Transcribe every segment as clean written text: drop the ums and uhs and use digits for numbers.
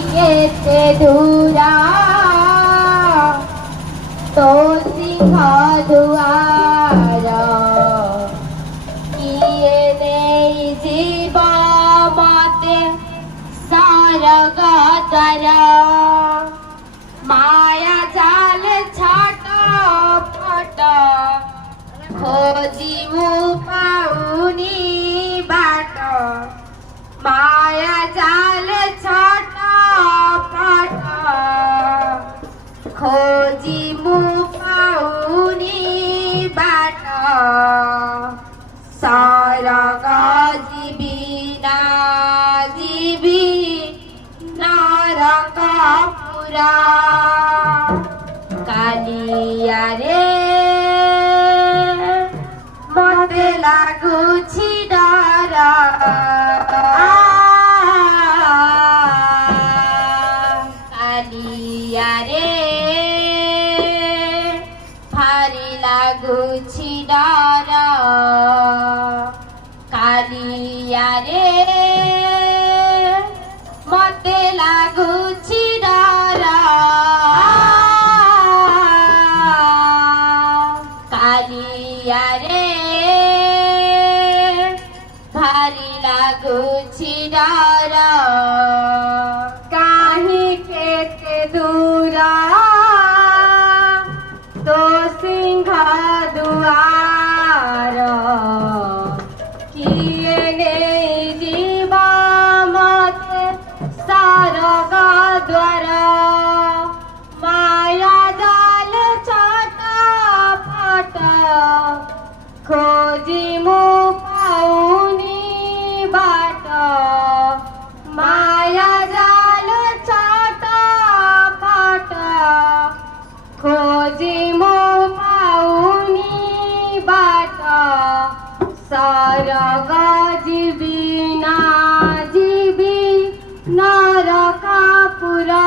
केते दूरा तो सिंह दुआर किए नहीं जीव मते सरग द्वार माया जाल छाट फट खोजिमु पाउनी बाट माया जाल छाट फट खोजिमु पाउनी बाट सरग जीविना जीवी नरक पुरा कालिया रे मते लागुछि डर कालिया रे भारी लागुछि डर कालिया रे मते लागुछि डर कालिया रे भारी लागुछि डर काहे केते दूरा तो सिंह दुआर किए नहीं जीव मते सरग द्वार माया जाल छाट फट खोजिमु पाउनी बाट माया जाल छाट फट खोजिमु पाउनी बाट सरग जीविना जीवी नरक पुरा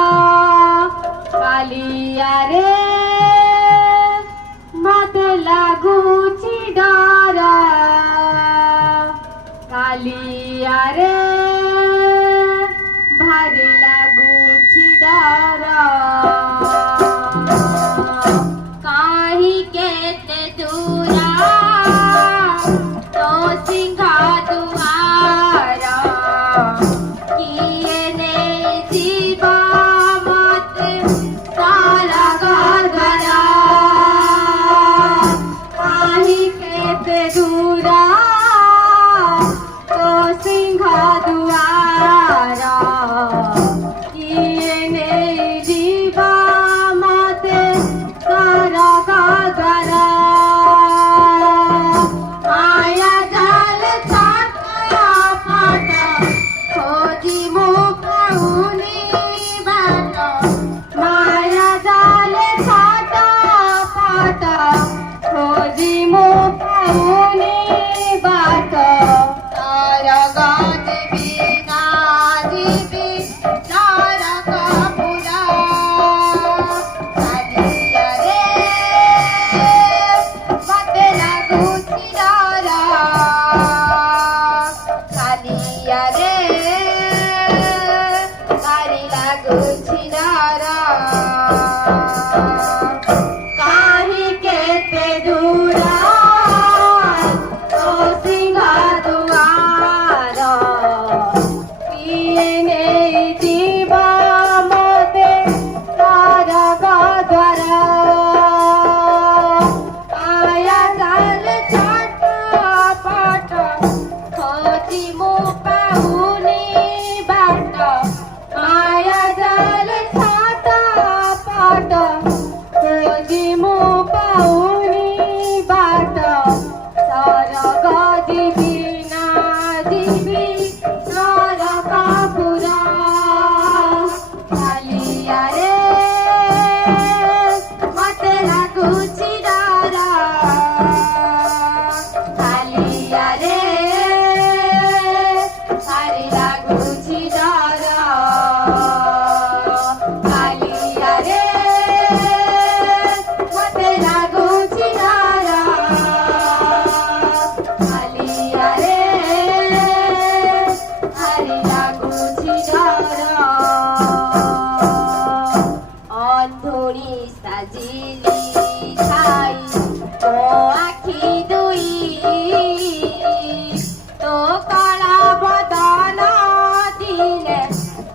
कालिया रे मते लागुछि डर कालिया रे भारी लागुछि डर काही केते दूरा तो सिंह दुआर किए नहीं जीव मते सरग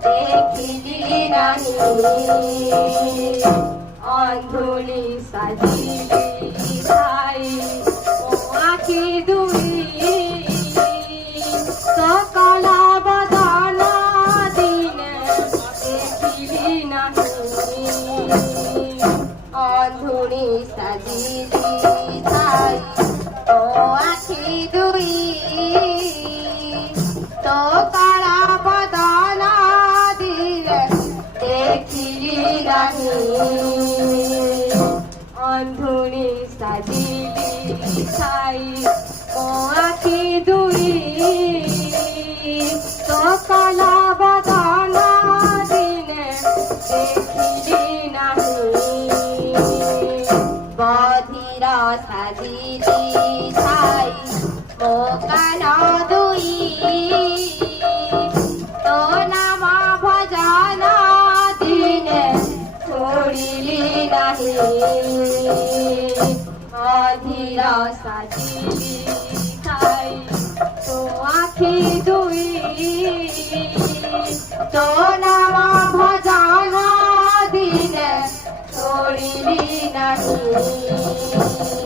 ଦେଖିଲି ନାହିଁ ଅନ୍ଧୁଣି ସାଜିଲି ଥାଇ ମୋ ଆଖି ଦୁଇ ସକାଳ ବଦନ ଦିନେ ଦେଖିଲି ନାହିଁ ଅନ୍ଧୁଣି ସାଜିଲି ଥାଇ ମୋ ଆଖି ଦୁଇ তো কালা বদন দিলে দেখিলি নাহি অন্ধুনি সাজিলি ছাই ও আখি দুই তো কালা বদন দিলে দেখিলি নাহি বধিরা সাজিলি ছাই ও কান দুই তো নাম ভজন দিনে ছড়িলি নাহি অধীর সাজিলি খাই তো আখি দুই তো নাম ভজন দিনে ছড়িলি নাহি